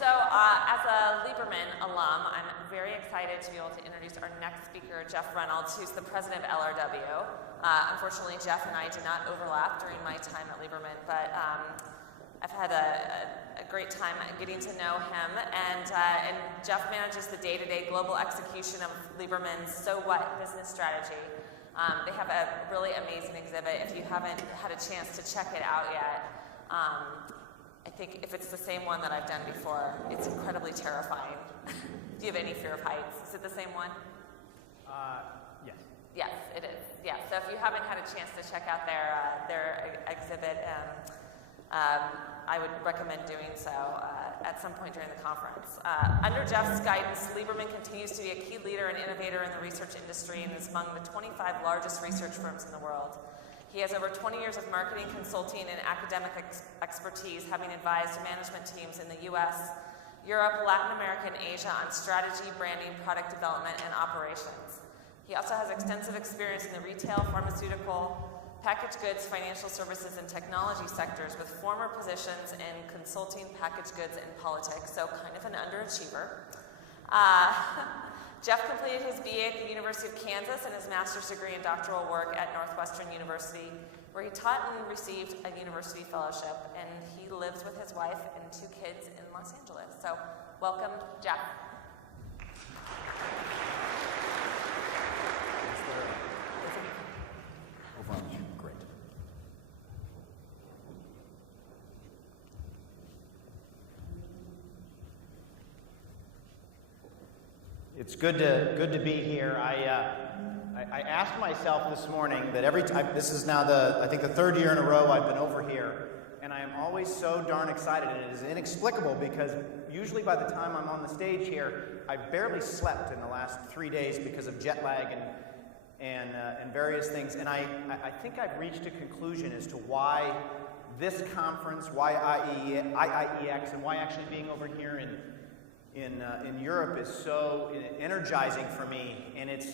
As a Lieberman alum, I'm very excited to be able to introduce our next speaker, Jeff Reynolds, who's the president of LRW. Unfortunately, Jeff and I did not overlap during my time at Lieberman, but I've had a great time getting to know him. And Jeff manages the day-to-day global execution of Lieberman's So What business strategy. They have a really amazing exhibit. If you haven't had a chance to check it out yet, I think if it's the same one that I've done before, it's incredibly terrifying. Do you have any fear of heights? Is it the same one? Yes. Yes, it is. Yeah. So if you haven't had a chance to check out their exhibit, I would recommend doing so at some point during the conference. Under Jeff's guidance, Lieberman continues to be a key leader and innovator in the research industry and is among the 25 largest research firms in the world. He has over 20 years of marketing, consulting, and academic expertise, having advised management teams in the US, Europe, Latin America, and Asia on strategy, branding, product development, and operations. He also has extensive experience in the retail, pharmaceutical, packaged goods, financial services, and technology sectors with former positions in consulting, packaged goods, and politics, so kind of an underachiever. Jeff completed his BA at the University of Kansas and his master's degree in doctoral work at Northwestern University, where he taught and received a university fellowship, and he lives with his wife and 2 kids in Los Angeles. So, welcome, Jeff. Great. It's good to be here. I asked myself this morning that every time, this is now I think the 3rd year in a row I've been over here, and I am always so darn excited, and it is inexplicable because usually by the time I'm on the stage here, I barely slept in the last 3 days because of jet lag and various things, and I think I've reached a conclusion as to why this conference, why IIeX, and why actually being over here in Europe is so energizing for me, and it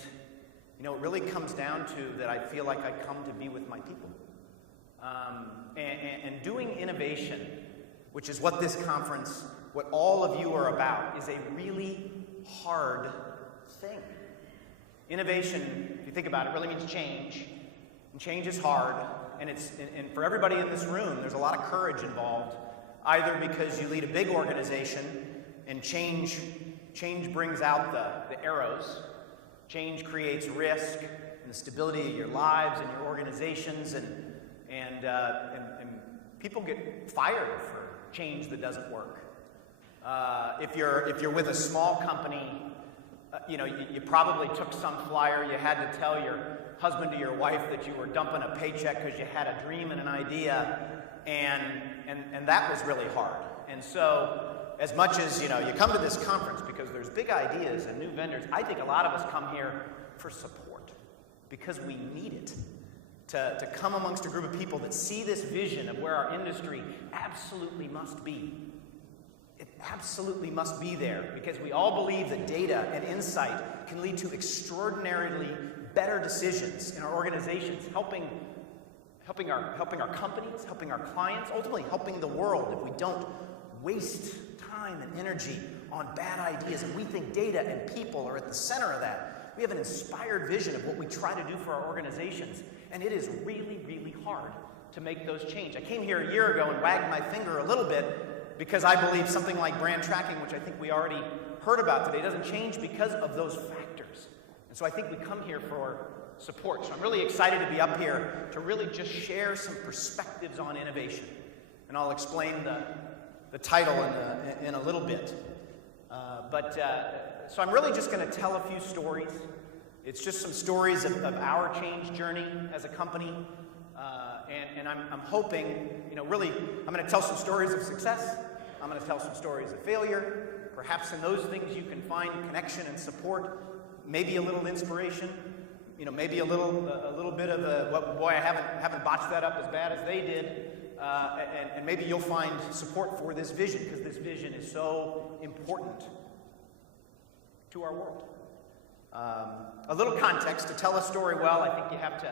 really comes down to that I feel like I come to be with my people. And doing innovation, which is what this conference, what all of you are about, is a really hard thing. Innovation, if you think about it, really means change, and change is hard, and for everybody in this room, there's a lot of courage involved, either because you lead a big organization, and change brings out the arrows. Change creates risk and the stability of your lives and your organizations, and people get fired for change that doesn't work. If you're with a small company, you probably took some flyer. You had to tell your husband or your wife that you were dumping a paycheck because you had a dream and an idea, and that was really hard. And so, as much as you come to this conference because there's big ideas and new vendors, I think a lot of us come here for support because we need it to come amongst a group of people that see this vision of where our industry absolutely must be. It absolutely must be there because we all believe that data and insight can lead to extraordinarily better decisions in our organizations, helping our companies, helping our clients, ultimately helping the world if we don't waste time and energy on bad ideas. And we think data and people are at the center of that. We have an inspired vision of what we try to do for our organizations, and it is really, really hard to make those change. I came here a year ago and wagged my finger a little bit because I believe something like brand tracking, which I think we already heard about today, doesn't change because of those factors. And so I think we come here for support. So I'm really excited to be up here to really just share some perspectives on innovation. And I'll explain the title in a little bit. So I'm really just going to tell a few stories. It's just some stories of our change journey as a company. And I'm hoping, really, I'm going to tell some stories of success. I'm going to tell some stories of failure. Perhaps in those things you can find connection and support, maybe a little inspiration, maybe a little bit of I haven't botched that up as bad as they did. And maybe you'll find support for this vision, because this vision is so important to our world. A little context to tell a story well. I think you have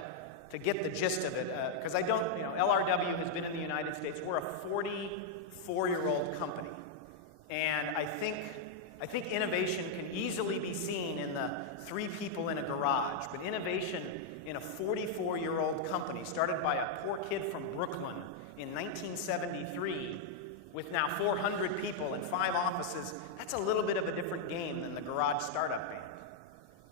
to get the gist of it, because LRW has been in the United States. We're a 44-year-old company, And I think innovation can easily be seen in the 3 people in a garage, but innovation in a 44-year-old company started by a poor kid from Brooklyn in 1973 with now 400 people and 5 offices, that's a little bit of a different game than the garage startup band.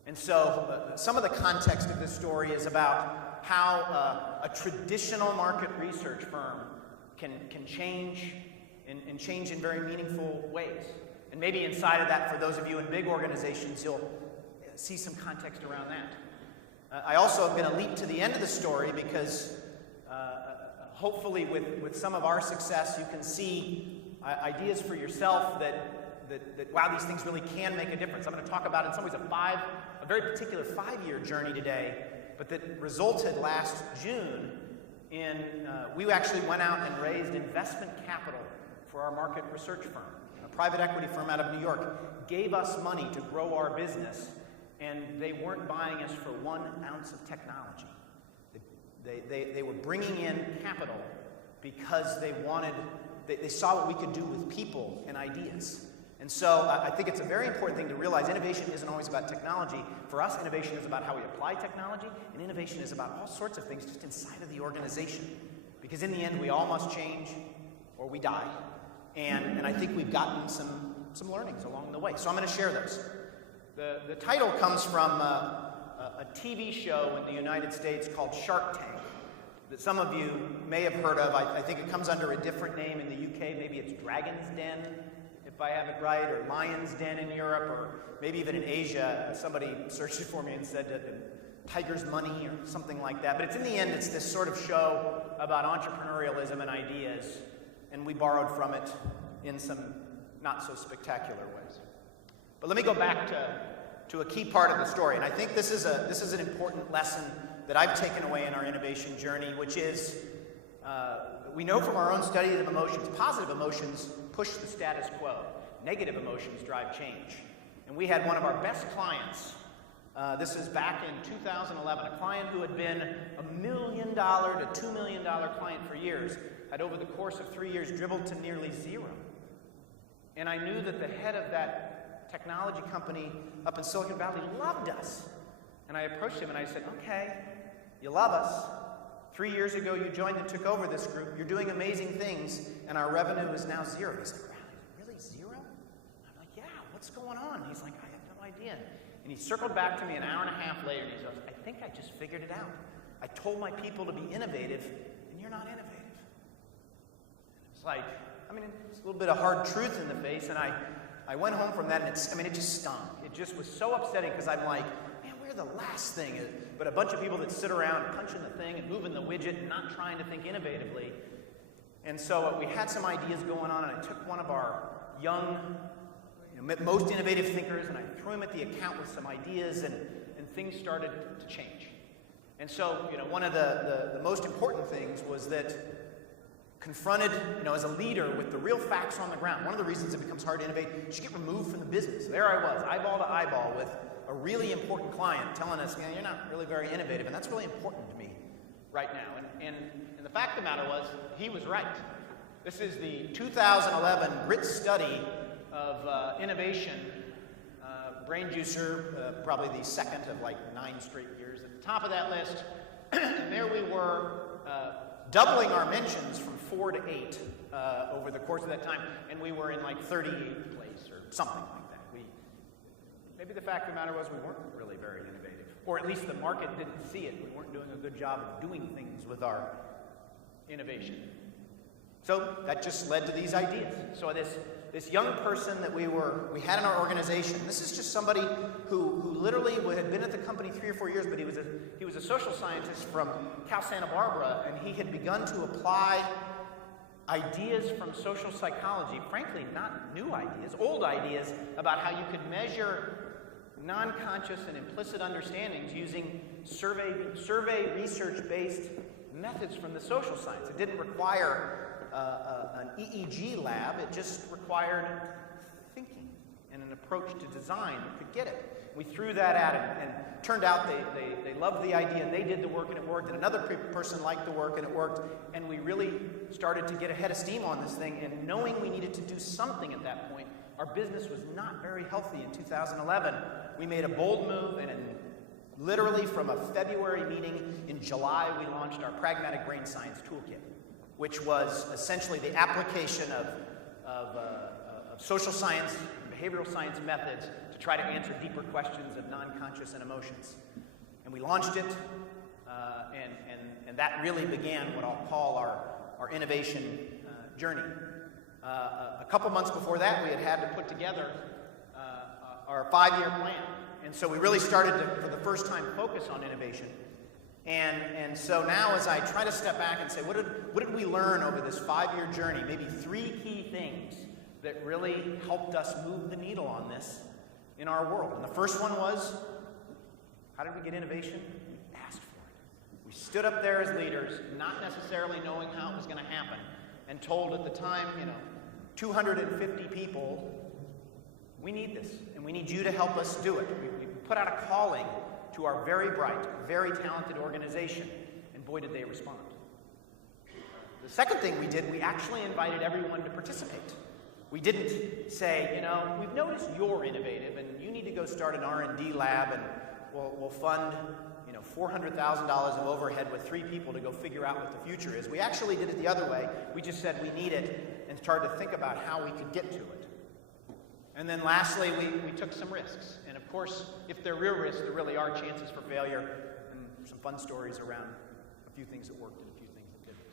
And so some of the context of this story is about how a traditional market research firm can change and change in very meaningful ways. And maybe inside of that, for those of you in big organizations, you'll see some context around that. I also am going to leap to the end of the story because hopefully with some of our success, you can see ideas for yourself that wow, these things really can make a difference. I'm going to talk about, in some ways, a very particular 5-year journey today, but that resulted last June in, we actually went out and raised investment capital for our market research firm. A private equity firm out of New York gave us money to grow our business, and they weren't buying us for 1 ounce of technology. They were bringing in capital because they saw what we could do with people and ideas. And so I think it's a very important thing to realize innovation isn't always about technology. For us, innovation is about how we apply technology, and innovation is about all sorts of things just inside of the organization. Because in the end, we all must change or we die. And I think we've gotten some learnings along the way. So I'm going to share those. The title comes from a TV show in the United States called Shark Tank that some of you may have heard of. I think it comes under a different name in the UK. Maybe it's Dragon's Den, if I have it right, or Lion's Den in Europe, or maybe even in Asia. Somebody searched it for me and said Tiger's Money or something like that. But it's in the end, it's this sort of show about entrepreneurialism and ideas, and we borrowed from it in some not so spectacular ways. But let me go back to a key part of the story, and I think this is an important lesson that I've taken away in our innovation journey, which is we know from our own study of emotions, positive emotions push the status quo. Negative emotions drive change. And we had one of our best clients, this is back in 2011, a client who had been $1 million to $2 million client for years, had over the course of 3 years dribbled to nearly 0. And I knew that the head of that technology company up in Silicon Valley loved us. And I approached him and I said, okay, you love us. 3 years ago you joined and took over this group. You're doing amazing things, and our revenue is now 0. He's like, really 0? I'm like, yeah, what's going on? He's like, I have no idea. And he circled back to me an hour and a half later and he goes, I think I just figured it out. I told my people to be innovative, and you're not innovative. It's like, I mean, it's a little bit of hard truth in the face, and I went home from that, and it just stung. It just was so upsetting because I'm like, man, we're the last thing, but a bunch of people that sit around punching the thing and moving the widget and not trying to think innovatively. And so we had some ideas going on, and I took one of our young, most innovative thinkers, and I threw him at the account with some ideas, and things started to change. And so, one of the most important things was that confronted, as a leader with the real facts on the ground. One of the reasons it becomes hard to innovate is you get removed from the business. There I was, eyeball to eyeball with a really important client telling us, man, you're not really very innovative, and that's really important to me right now. And the fact of the matter was, he was right. This is the 2011 Brit study of innovation, Brain Juicer, probably the second of like 9 straight years. At the top of that list, and there we were, doubling our mentions from 4 to 8 over the course of that time, and we were in like 38th place or something like that. Maybe the fact of the matter was we weren't really very innovative, or at least the market didn't see it. We weren't doing a good job of doing things with our innovation. So that just led to these ideas. So this young person that we had in our organization, this is just somebody who literally had been at the company 3 or 4 years, but he was a social scientist from Cal Santa Barbara, and he had begun to apply ideas from social psychology, frankly not new ideas, old ideas about how you could measure non-conscious and implicit understandings using survey research-based methods from the social science. It didn't require an EEG lab, it just required thinking and an approach to design that could get it. We threw that at him, and it turned out they loved the idea, and they did the work, and it worked, and another person liked the work, and it worked, and we really started to get a head of steam on this thing, and knowing we needed to do something at that point, our business was not very healthy in 2011, we made a bold move, and literally from a February meeting in July, we launched our Pragmatic Brain Science Toolkit, which was essentially the application of social science and behavioral science methods to try to answer deeper questions of non-conscious and emotions. And we launched it, and that really began what I'll call our innovation journey. A couple months before that, we had to put together our 5-year plan. And so we really started to, for the first time, focus on innovation. And so now as I try to step back and say, what did we learn over this 5-year journey? Maybe 3 key things that really helped us move the needle on this in our world. And the first one was, how did we get innovation? We asked for it. We stood up there as leaders, not necessarily knowing how it was going to happen, and told at the time, 250 people, we need this, and we need you to help us do it. We put out a calling to our very bright, very talented organization, and boy, did they respond. The second thing we did, we actually invited everyone to participate. We didn't say, we've noticed you're innovative, and you need to go start an R&D lab, and we'll fund, $400,000 of overhead with 3 people to go figure out what the future is. We actually did it the other way. We just said we need it and started to think about how we could get to it. And then lastly, we took some risks. And of course, if they're real risks, there really are chances for failure, and some fun stories around a few things that worked and a few things that didn't.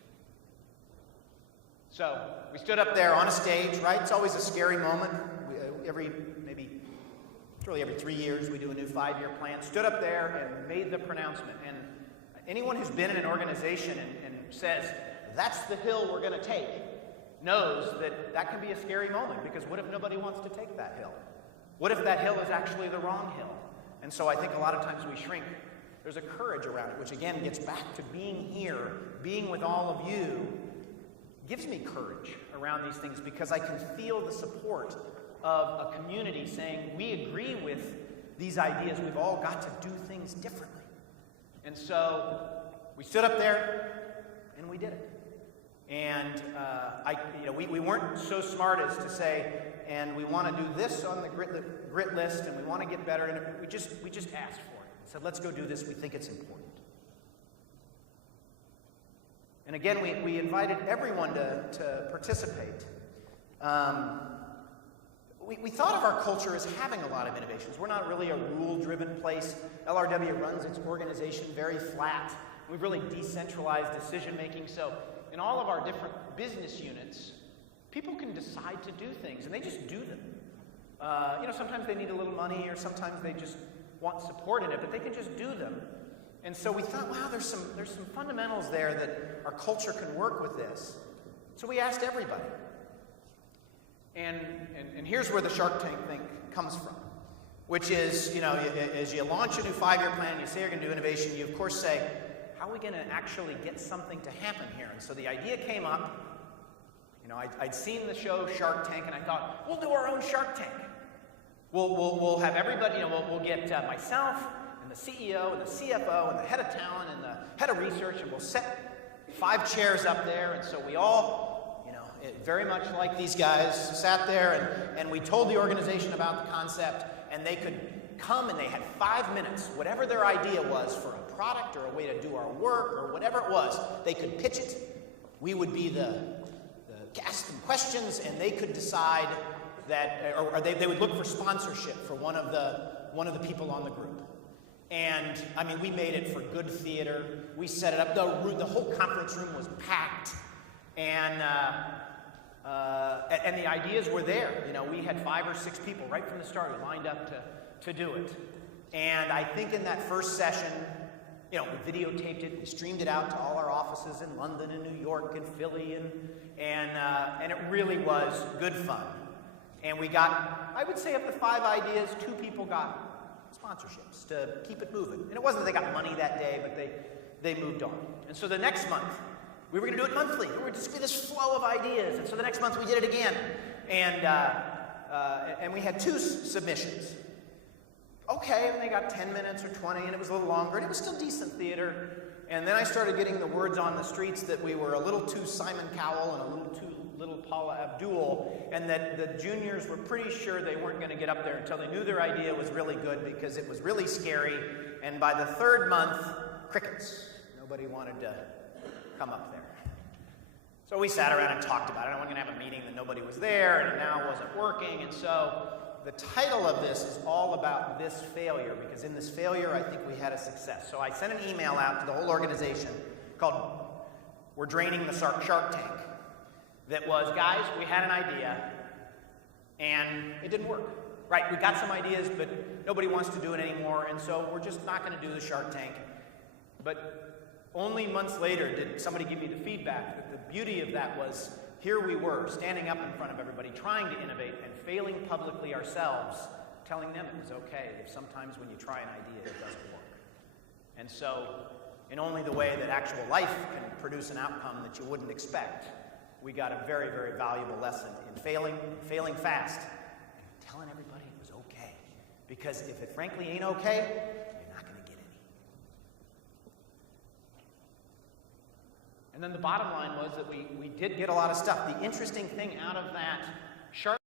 So we stood up there on a stage, right? It's always a scary moment. Every 3 years we do a new 5-year plan. Stood up there and made the pronouncement. And anyone who's been in an organization and says, that's the hill we're going to take, knows that can be a scary moment, because what if nobody wants to take that hill? What if that hill is actually the wrong hill? And so I think a lot of times we shrink. There's a courage around it, which again gets back to being here, being with all of you, gives me courage around these things, because I can feel the support of a community saying, we agree with these ideas, we've all got to do things differently. And so we stood up there and we did it. And we weren't so smart as to say, and we want to do this on the grit list, and we want to get better. And we just asked for it. Said, let's go do this. We think it's important. And again, we invited everyone to participate. We thought of our culture as having a lot of innovations. We're not really a rule-driven place. LRW runs its organization very flat. We've really decentralized decision-making. So in all of our different business units, people can decide to do things, and they just do them. Sometimes they need a little money, or sometimes they just want support in it, but they can just do them. And so we thought, wow, there's some fundamentals there that our culture can work with this. So we asked everybody. And here's where the Shark Tank thing comes from, which is, as you launch a new 5-year plan, you say you're going to do innovation, you of course say, how are we going to actually get something to happen here? And so the idea came up. I'd seen the show Shark Tank, and I thought, we'll do our own Shark Tank. We'll have everybody, we'll get myself and the CEO and the CFO and the head of talent and the head of research, and we'll set 5 chairs up there, and so we all, very much like these guys, sat there, and we told the organization about the concept, and they could come and they had 5 minutes, whatever their idea was for a product or a way to do our work or whatever it was, they could pitch it. We would be the ask them questions, and they could decide that, or they would look for sponsorship for one of the people on the group. And we made it for good theater. We set it up. The whole conference room was packed, and the ideas were there. We had 5 or 6 people right from the start who lined up to do it. And I think in that first session, we videotaped it, we streamed it out to all our offices in London and New York and Philly, and it really was good fun. And we got, I would say, of the 5 ideas, 2 people got sponsorships to keep it moving. And it wasn't that they got money that day, but they moved on. And so the next month, we were going to do it monthly. There would just be this flow of ideas. And so the next month we did it again. And we had 2 submissions. Okay, and they got 10 minutes or 20, and it was a little longer, and it was still decent theater. And then I started getting the words on the streets that we were a little too Simon Cowell and a little too little Paula Abdul, and that the juniors were pretty sure they weren't going to get up there until they knew their idea was really good because it was really scary. And by the third month, crickets. Nobody wanted to come up there. So we sat around and talked about it. I wasn't going to have a meeting that nobody was there, and it now wasn't working. And so the title of this is all about this failure, because in this failure, I think we had a success. So I sent an email out to the whole organization called "We're Draining the Shark Tank." That was, guys, we had an idea, and it didn't work. Right, we got some ideas, but nobody wants to do it anymore, and so we're just not going to do the Shark Tank. But only months later did somebody give me the feedback that the beauty of that was, here we were, standing up in front of everybody, trying to innovate, and failing publicly ourselves, telling them it was okay if sometimes when you try an idea, it doesn't work. And so, in only the way that actual life can produce an outcome that you wouldn't expect, we got a very, very valuable lesson in failing fast, and telling everybody it was okay. Because if it frankly ain't okay, you're not going to get any. And then the bottom line was that we did get a lot of stuff. The interesting thing out of that Shark